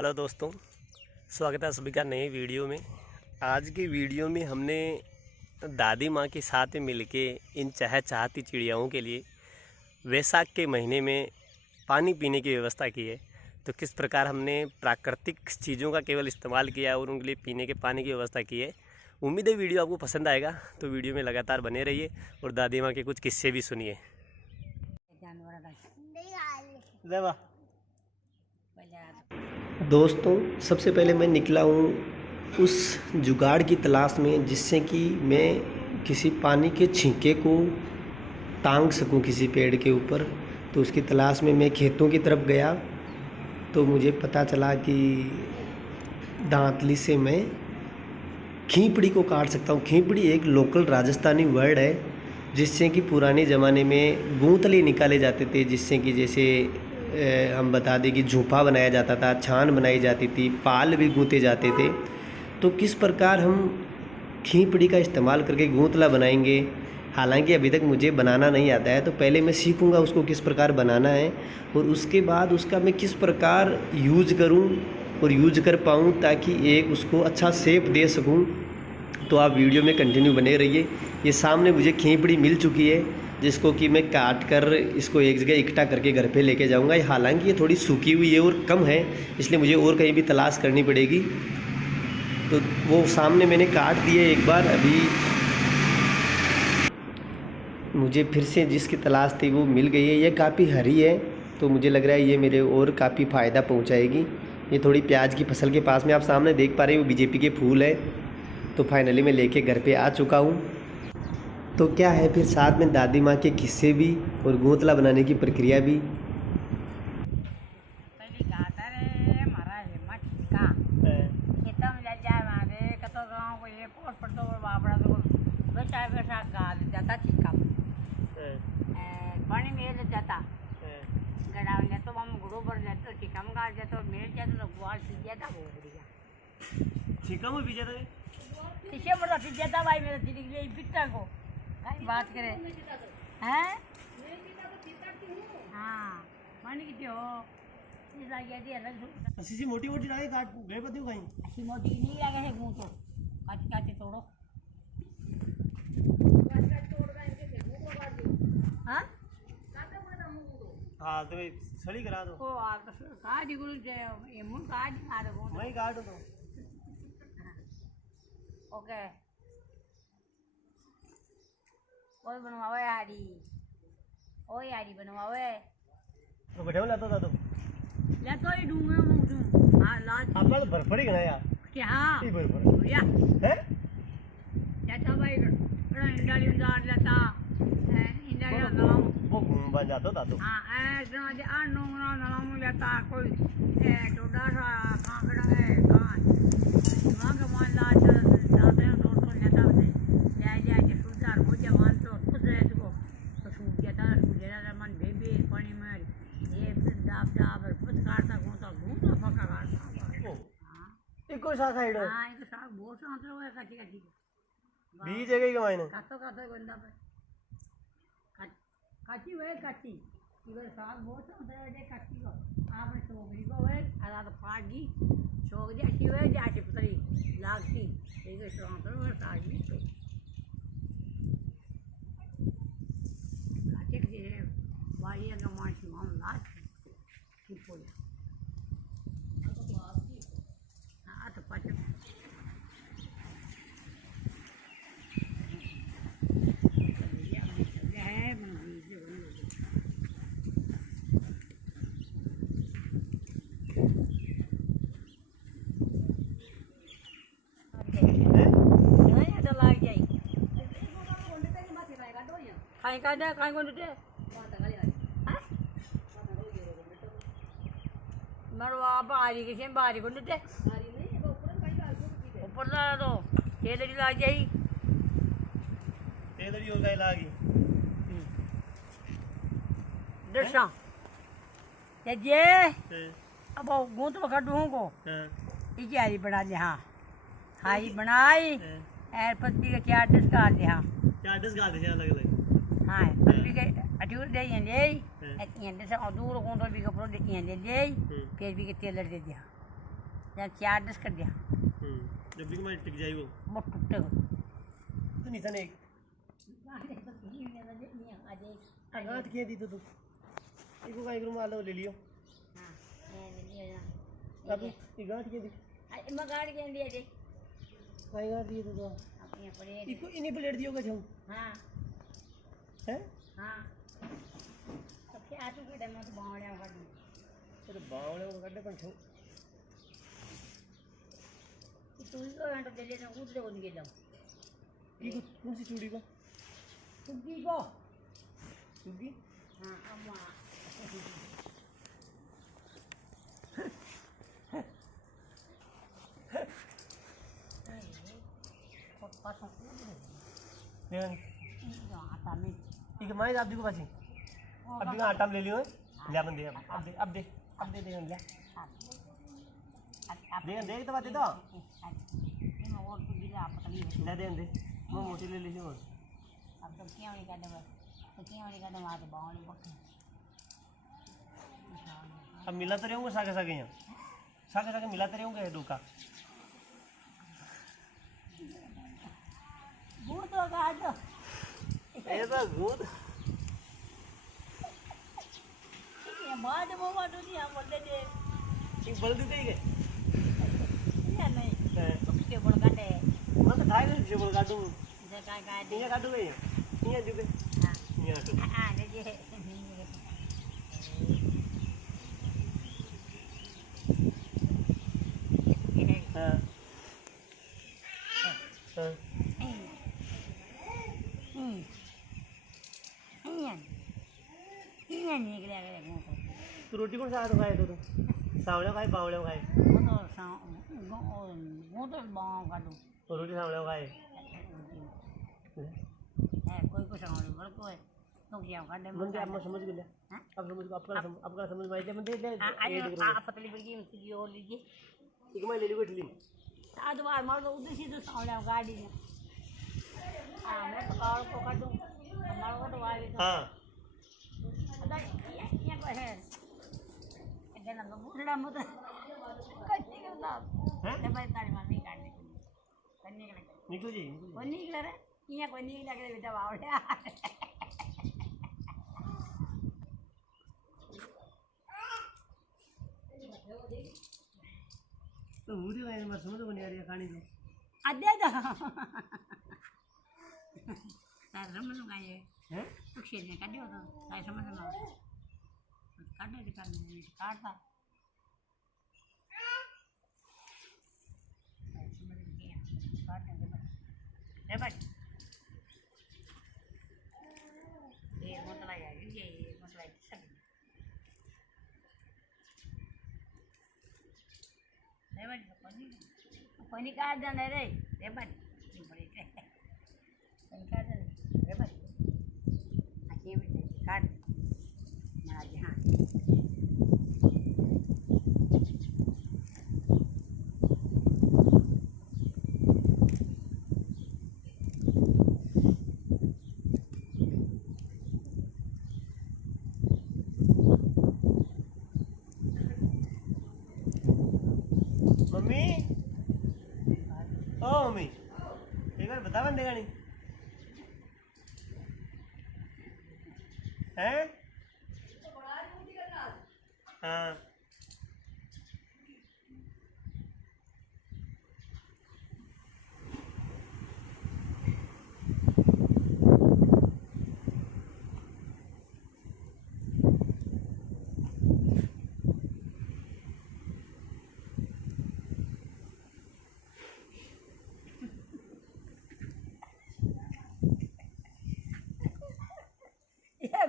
Hello दोस्तों, स्वागत है सभी का नए वीडियो में। आज की वीडियो में हमने दादी माँ के साथ मिलके इन चहचहाती चिड़ियाओं के लिए वैशाख के महीने में पानी पीने की व्यवस्था की है। तो किस प्रकार हमने प्राकृतिक चीज़ों का केवल इस्तेमाल किया और उनके लिए पीने के पानी की व्यवस्था की है। उम्मीद है वीडियो आपको पसंद आएगा, तो वीडियो में लगातार बने रहिए और दादी माँ के कुछ किस्से भी सुनिए। दोस्तों, सबसे पहले मैं निकला हूँ उस जुगाड़ की तलाश में जिससे कि मैं किसी पानी के छींके को टांग सकूँ किसी पेड़ के ऊपर। तो उसकी तलाश में मैं खेतों की तरफ गया तो मुझे पता चला कि दांतली से मैं खींपड़ी को काट सकता हूँ। खींपड़ी एक लोकल राजस्थानी वर्ड है जिससे कि पुराने ज़माने में गूंथले निकाले जाते थे, जिससे कि जैसे हम बता दें कि झूंपा बनाया जाता था, छान बनाई जाती थी, पाल भी गूंथे जाते थे। तो किस प्रकार हम खींपड़ी का इस्तेमाल करके गूंथला बनाएंगे, हालांकि अभी तक मुझे बनाना नहीं आता है, तो पहले मैं सीखूंगा उसको किस प्रकार बनाना है और उसके बाद उसका मैं किस प्रकार यूज करूं और यूज कर पाऊं ताकि एक उसको अच्छा शेप दे सकूं। तो आप वीडियो में कंटिन्यू बने रहिए। ये सामने मुझे खींपड़ी मिल चुकी है जिसको कि मैं काट कर इसको एक जगह इकट्ठा करके घर पे लेके जाऊंगा। हालांकि ये थोड़ी सूखी हुई है और कम है, इसलिए मुझे और कहीं भी तलाश करनी पड़ेगी। तो वो सामने मैंने काट दिए एक बार। अभी मुझे फिर से जिसकी तलाश थी वो मिल गई है। ये काफ़ी हरी है तो मुझे लग रहा है ये मेरे और काफ़ी फ़ायदा पहुंचाएगी। ये थोड़ी प्याज की फसल के पास में आप सामने देख पा रहे हो बीजेपी के फूल है। तो फाइनली मैं लेके घर पे आ चुका हूँ। तो क्या है फिर साथ में दादी माँ के किस्से भी और गूंथला बनाने की प्रक्रिया भी। पानी में जाता गड़ावले तो हम गुड़ो पर जाते चिकम गाड़ जाते और मेल जाते तो बुआल सीख जाता वो बढ़िया चिकम भी जाता है किसे मरा सीख जाता भाई मेरा दिल के पिट्टा को कहीं बात करे हैं हाँ पानी कितने हो इस आ गया थी अलग ऐसी मोटी डाले काट गए पतियों कहीं ऐसी मोटी नहीं लगे है गूं तो काट काटे तोड़ो हाँ हाँ तो सड़ी करा दो। ओ आप काट गुरु जे ये मुंह काट मारो गूं मैं काट दो। ओके ओए बनवावे यारी ओ यारी बनवावे तो बैठे लातो दादो ले तो ही दूंगा मुंह हां लाज आपका तो बर्फड़ी गना यार क्या हां ये बर्फड़ी बढ़िया है जाता भाई बड़ा इंडाली उंदार लेता इंडाली नाम वो बन जातो दादो। हां ऐसा आज आनो नाम लेता कोई टोडा सा कांगड़ा है कान वहां का मान लाज जाते हैं दोस्तों लेता ले जाए के सुधार हो जवान तो खुद रहे तो सूट जाता मन बेबी पानी में ये दाब दाब और खुद काटता घूमता फका काटता हां इको सा साइड है हां ये साग बहुत सांस है काटी काटी बीज जगह के मायने काटो बंदा पे काटी वे काटी इधर साग बहुत सांस है दे काटी को आपने सोगरी को वे आधा तो पागी सोगरी अच्छी वे जाके पतरी लागती एक सांस है सागी तो काटे के वाई का माटी हम लास्ट की पोया हां तो पाटे kain kada kain kono de marwa bari ke sem bari kono de ऊपर ला दो तेलड़ी लाग जाई तेलड़ी हो गई लागी दर्शा ते जे अब गूंथ पकड़ूं को इकी हरी बना ले हां हरी बनाई एर पत्ती के चार डिस काट दे हां चार डिस काट दे अलग अलग हां पत्ती के अटूर दे ये दूर को तो भी कपड़ो दे ये फिर भी के तेल दे दिया या चार दस कर दिया जब भी मैं टिक जाई वो टूटे हो तो निशान एक गांठ किया दी तो तू इको का एक रूम आलो ले लियो हां ले लियो अब ये गांठ किया दी मैं गाड़ के दिया दे काई गांठ दिए तो अपने पड़े इको इन्हीं प्लेट दियो का छऊ हां हैं हां तो क्या तू के मैं तो बावड़िया कर दूं अरे बावळे को कड्डे पण छऊ तू ही को घंटा दे ले ना उतरे बन के जाओ इको कौन सी चूड़ी को सुगी को सुगी हां अम्मा देन आटा में इके माई आप देखो बाजी अब भी आटा ले लियो ले अपन दे अब दे दे ले देख तो बात दे दो और तो दिला पता नहीं ले दे मैं मोटी ले ली और अब तो क्या होने का दवा तो क्या होने का दवा तो बावड़ी पक्का अब मिलाते रहूंगा सागे सागे यहाँ सागे मिलाते रहूंगा डोका गुड़ तो काट दो ये तो गुड़ ये बाद वो बात नहीं हम बोलते थे एक बल देते ही के या नहीं तो के बड़ काटे मैं तो खाए नहीं बल काटूं जे काय ये काटूं ये दुबे हां ये तो हां ने जे हां हां तू रोटी कौन सा खाए तो सावळे खाए बावळे खाए वो तो बाव का दो तो रोटी सावळे खाए है कोई को सावळे बड़ को है तो क्या कर दे मन के आप समझ गए अब समझ को आपका समझ में आई मन दे आप पतली बड़ी की और लीजिए एक मैं ले ली कोई सात बार मार दो उधर से तो सावळे गाड़ी में हां मैं तो कार को कर दूं हमारा तो आए हां ये को है इधर ना बुढ़ा मत कच्चे के साथ हैं ले भाई तारी मार नहीं काटने करने के लगे निकल जी कोई निकल रे ये कोई नहीं लगे बेटा बावड़े तो मुझे मैं समझ को नहीं आ रही कहानी को अदे तो तार समझ में आए हैं तो खेलने का दियो तो तार समझ में आ काटने के करने काटता ए भाई ये मसला है ये मसला है सब ए भाई पानी काट देना रे ए भाई ये बड़ी के पानी काट देना ए भाई आके में काट ना जी हां मम्मी ओ मम्मी एक बार बता बंदे गानी हैं हाँ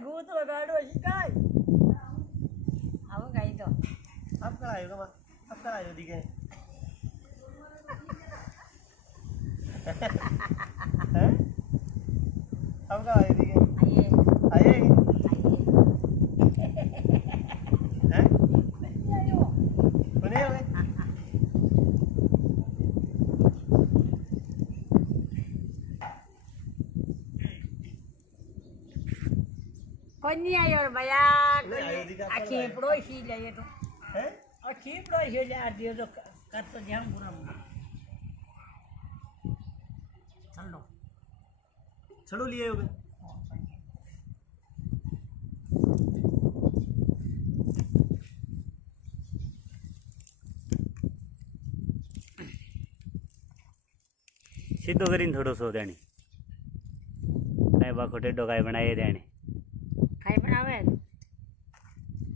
भूत लगाड़ो शिकाय अब गई तो अब कल आएगा माँ अब कल आएगा दिखे हैं अब कल आएगा दिखे आइए आएगी हैं बने हुए कोनी आई और भैया नहीं, आयो दिखा आखी पड़ोसी ले ये तो हैं आखी पड़ोसी ले आ दियो तो कर तो ध्यान पूरा चल लो छड़ो लिए हो गए। सीधो करीन थोड़ो सो देनी काई बाको टेढ़ो काई बनाए देनी खाई बनावे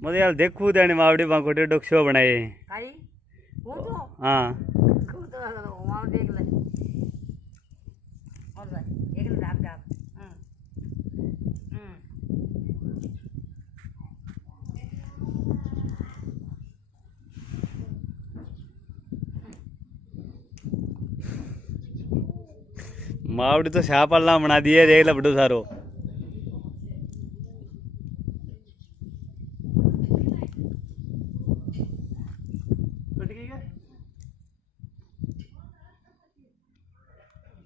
मुझे यार देखू देनी मावड़ी बाको टेढ़ो शो बनाए खाई वो तो हाँ खूब तो वहाँ देख ले और भाई एक ने डाक डाक मावड़ी तो शापल्ला बना दिए देख ले बड़ो सारो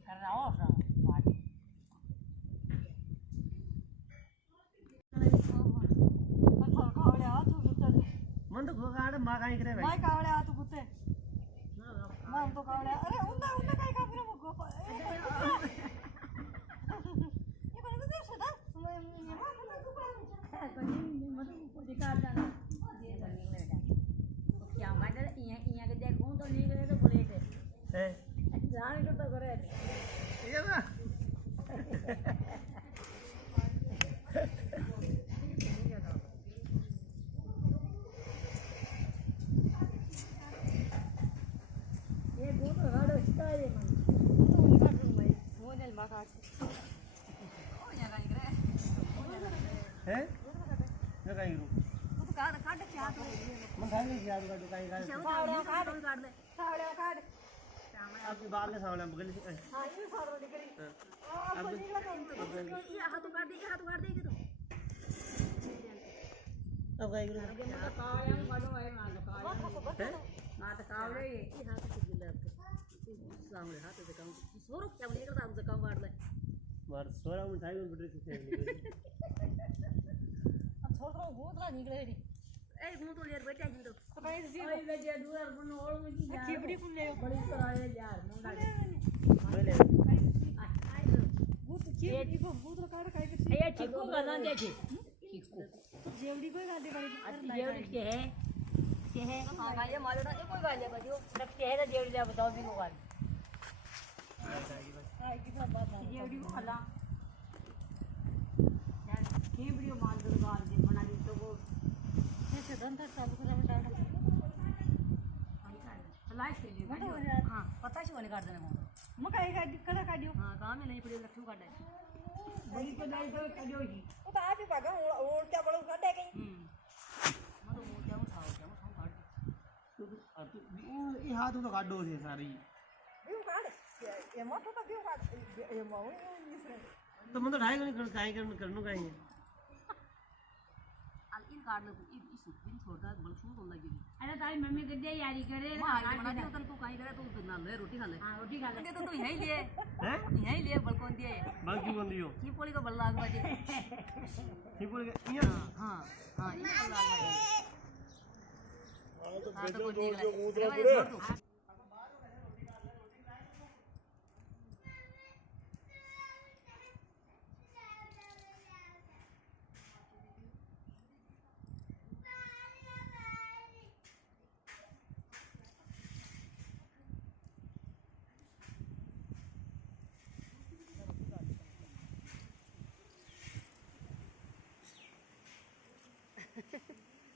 कर रहा हो सब मन तो घोगाड़ माँ काई करे भाई। माय कावड्या तू कुत्ते मग तो कावड्या अरे उन्ना उन्ना काय काम करू मग गोपा हे पण कुठे सदा हैं? ये ना मोनेल माका हैं? ये काई करूं? तू तो काढ काढ क्या तू मन खाई नहीं यार का काई काई। कावड्या काढ कावड्या काढ आपके बाल ने सावला बगल से। हां ये सारो निकली अब निकला तो ये हाथ काट दे हाथ काट दे तो अब काई करूं? कावड़े मारो है मार दो कावड़े हैं? मार तो कावड़े ये हाथ से गिल्ला सामने हाथ से काम स्वरूप क्या नहीं करता हमसे काम काट ले मार सोरा में ठाई में बड़े से अब छोड़ रहा हूं भूतला निकले रे ए मुंह तो लेर बैठा है तो तो भाई जी ओए बेजे दूर बन ओड़ में जी यार खिबड़ी कुन ले बड़ी कराए यार मुंडा मैं ले आई तो भूत खिबड़ी को भूतला काढ काय करते ये चिक्को गना दे छी चिक्को जेवडी कोई गाडी गाडी जेवड़ी के है हां भाई ये मारो ना ये कोई गाल है बजो रखते है ना जेवड़ी ले बताओ भी को गाल हां कितना बात है जेवड़ी को खला यार खिबड़ी मार दो गाल दे बना दी तो वो ऐसे धंधा चालू करा डाटा लाइट के लिए हां पता से वाले काट देने को मग काय गाडी कडा काढियो हां काम में नहीं पड़ी लक्ष्मी काट है बड़ी को नहीं तो काटियो जी ओ तो आबी भागा ओळच्या बळू काढे काही मतलब वो क्या उठाओ काट ये हाथ तो काटो से सारी। बिव काढ ये मत तो बिव काढ ये मऊ तो मन तो ठाई को नहीं काई करनो काई है। al in काट लो इस दिन छोटा बल सुन बोल लगी अरे तारी मम्मी के दे यारी करे ना बना दे तन तू काई करे तू ना ले रोटी खा ले हां रोटी खा ले तो तू यही लिए हैं? यही लिए बल कौन दिए बाकी कौन दियो? की पोली को बल लाग बाजे ठीक बोल गया ये हां हां ये बल लाग बाजे हां तो बेजो जो ऊदरा पूरे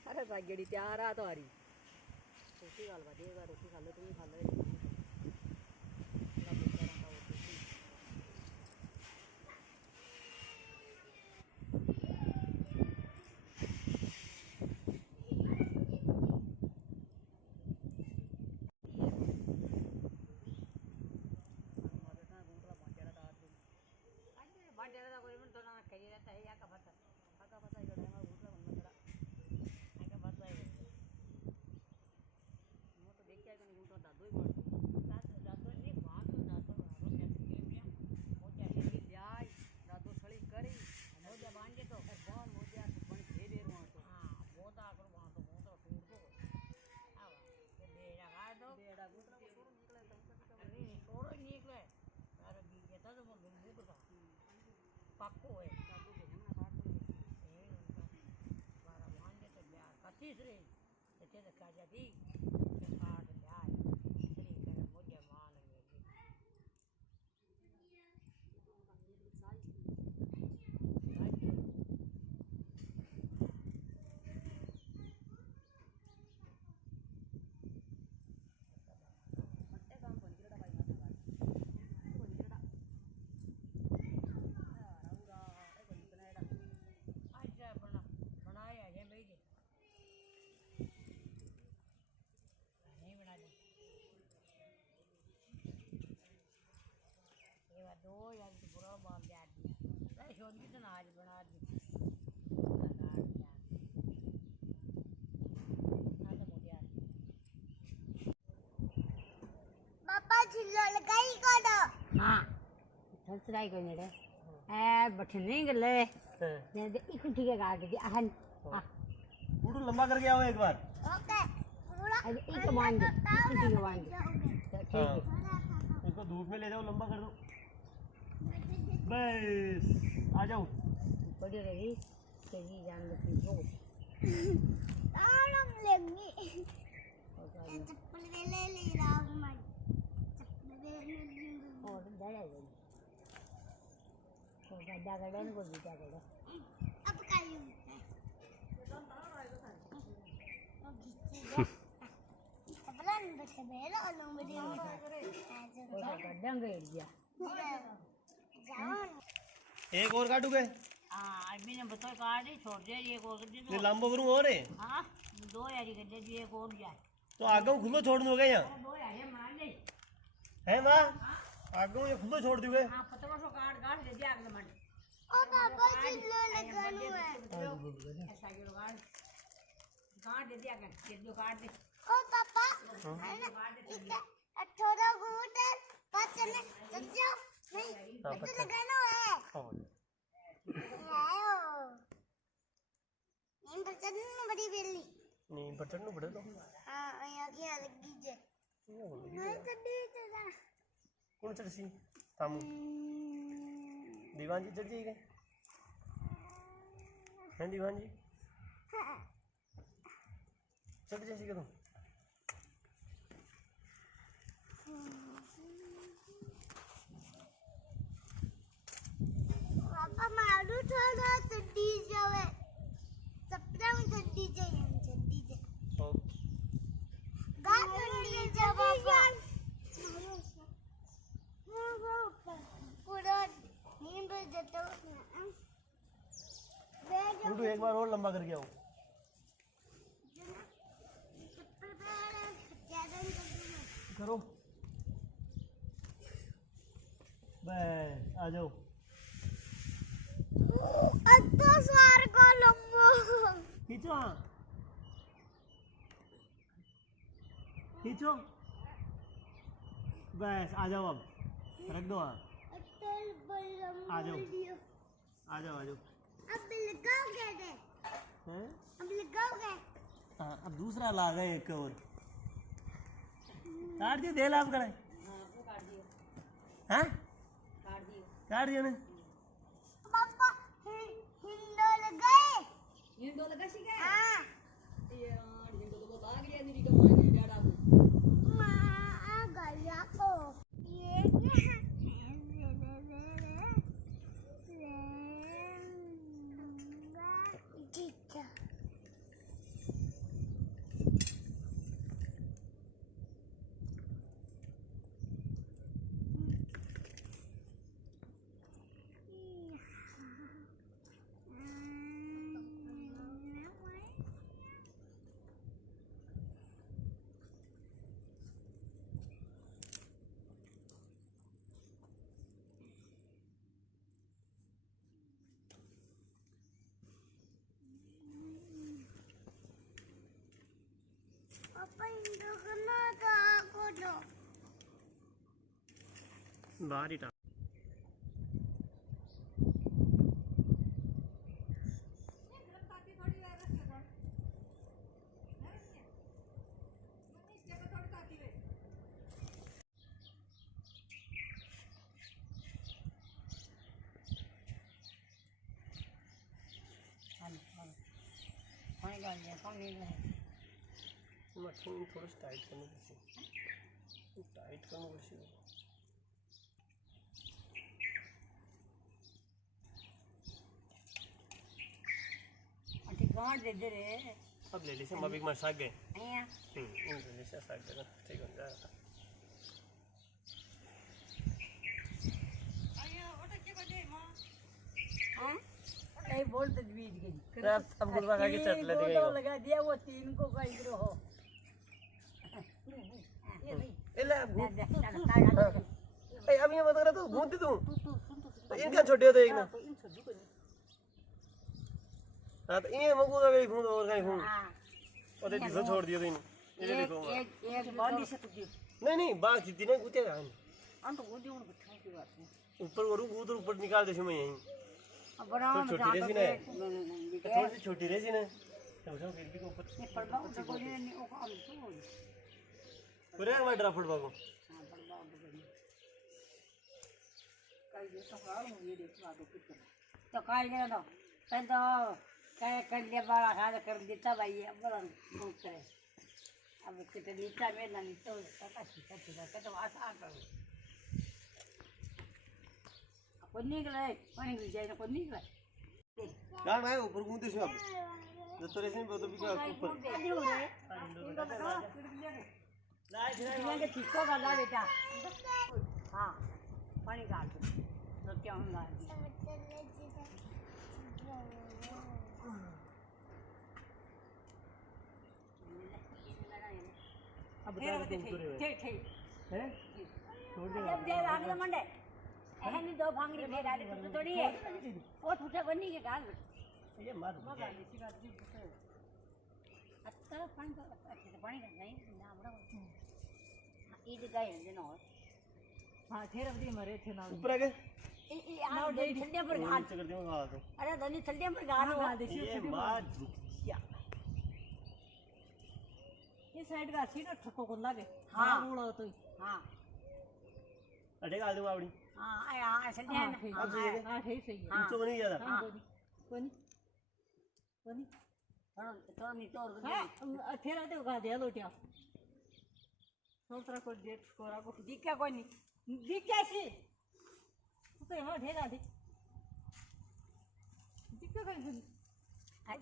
अरे भाग्यडी तयार आ तो आरी रोटी घालवा देगा रोटी खा ले तुम्ही खा ले काकू है काकू के ना काट दो ये उनका बारा मान दे तो यार तीसरे ते का जाती के काट जाए श्री कर मुझे मान लेगी दो यार तो बुरा बाल दे दिया शोन की तो आज बना दी पापा छिल्लो लगाई कोडो हाँ ससुराई को नेड़े ए बठे नहीं गले दे एक ठीक है काट दे हन पूरा लंबा करके आओ एक बार। ओके पूरा एक मान दे ठीक है मान दे ठीक है इसको धूप में ले जाओ, लंबा कर दो बस। आ जाओ बड़ी रही तेरी जान लगती हो आराम लेंगे चप्पल ले ले रहा हूँ मैं चप्पल ले और डरा गई को गड्ढा गड्ढा को बीटा गड्ढा अब काई चप्पल बैठे बेला लो मेरे गड्ढा गई दिया एक और काटू गए हाँ अभी ने बताओ काट ही छोड़ दे एक और कर दे ये लंबो करूँ और है हाँ दो यारी कर दे एक और जाए तो आगे खुलो छोड़ दोगे यहाँ दो यारी मार ले है माँ? आगे ये खुलो छोड़ दोगे? हाँ पतला सो काट काट दे दिया अगले मंडे ओ पापा चिल्लो लगानो है ऐसा जो काट दे दिया कर जो काट दे ओ पापा इतना थोड़ा घूटे पचने सच्चा नहीं इतना लगानो है आयो नीम पर चढ़ने बड़ी बेली नहीं बटन नु बड़े लो हाँ यहाँ की लगी जे नहीं चढ़ी चढ़ा कौन चढ़सी तामू दीवान जी चढ़ जाएगा हैं दीवान जी चढ़ जैसी करूँ पापा मारू थोड़ा चढ़ी जावे सपना में चढ़ी जाए गात चढ़ी जा पापा पूरा नींद जतो लूडू एक बार और लंबा करके आओ करो बस आ जाओ अत्तो सार को लंबो खींचो हाँ खींचो बस आ जाओ अब रख दो हाँ अत्तल बलम आ जाओ आ जाओ आ जाओ अब लगाओगे दे हैं अब लगाओगे हाँ अब दूसरा ला गए एक और काट दियो दे लाभ करे हाँ काट दियो ने पापा हिंदो लगाए हिंदो लगा सी गए हाँ यार हिंदो तो भाग गया नहीं कमाने डाड़ा माँ गया को ये क्या ठीक है पापा हिंदो करना था को दो बाहर ही मठन थोड़ा टाइट करने पड़શે टाइट करने पड़શે गांठ दे दे रे अब ले लीजिए मबिक मार साग गए અહીંયા इन ले लीजिए साग देना ठीक हो जाएगा એ બોલ તજવીજ ગઈ अब गुलवा खा के चट ले दो देगा लगा दिया वो तीन को का इधर हो ए ले ए अब ये मत कर तू घूमती तू इनका छोटे होते एक ना हां तो ये मगू तो गई घूम और कहीं घूम और ये दिखो छोड़ दिया तो इन ये देखो एक बॉडी से तुझे नहीं नहीं बाग जीती नहीं कूदे का अंत वो दियो को था की बात है ऊपर करूं कूद ऊपर निकाल दे मैं यहीं अब बड़ा तो छोटी रेसी ने थोड़ी सी छोटी रेसी ने तो फिर भी ऊपर ये पड़वा तो कोई नहीं ओ काम तो पूरे में ड्रॉप फुट बागो हां पड़वा तो कई ये तो हाल हो ये देखो आगे कितना तो काय करे तो कल तो काय कर लिया बड़ा खा कर देता भाई अब बड़ा बहुत करे अब कितने देता में ना नहीं तो पता सीधा तो आसान करो कोई निकले पानी गिर जाए ना कोई निकले यार मैं ऊपर घूमते हूं अब जो तो रेसी में तो भी ऊपर नहीं के चिक्को का ला बेटा हां पानी डाल दो तो क्या होगा अब ठीक ठीक है छोड़ दे जब दे आगे मंडे ऐसे दो भांगड़ी फेर डाले तो थोड़ी है वो टूटे बनी के गाल ये मार मगा इसी बात भी अच्छा पानी तो अच्छा पानी नहीं ना बड़ा ये दिखाई है ना हां ठेर अवधि मरे थे ना ऊपर आ गए ये ना दे ठंडे पर घाट कर दूंगा हां तो अरे धनी ठंडे पर घाट हो ये मार झुकिया ये साइड का सीधा ठक्को को लागे हां रोड़ा तो हां अटे गाल दूंगा अपनी हां हां ठंडे हां हां ठीक सही है नीचे बनी ज्यादा हां कोनी कोनी तो नहीं तो ठेरा तो गा दिया लोटिया सोतरा को डेट कोरा को दिक्का कोई नहीं दिक्का सी तो यहाँ ठेरा थी दिक्का कोई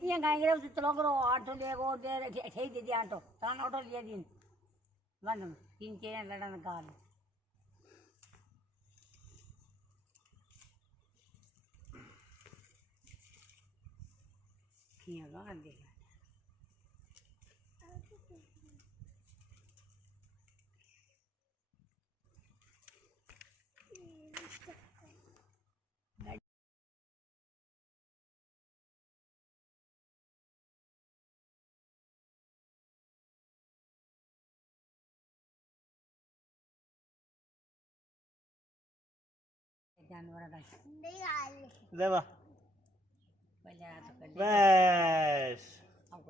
ये गाय गिरे तो लोग रो ऑटो ले गो दे ठे दे दिया ऑटो तान ऑटो ले दिन बंद तीन चेन लड़न गाल किया गाल दे जानवर का देवा पहले आ तो कर बस अब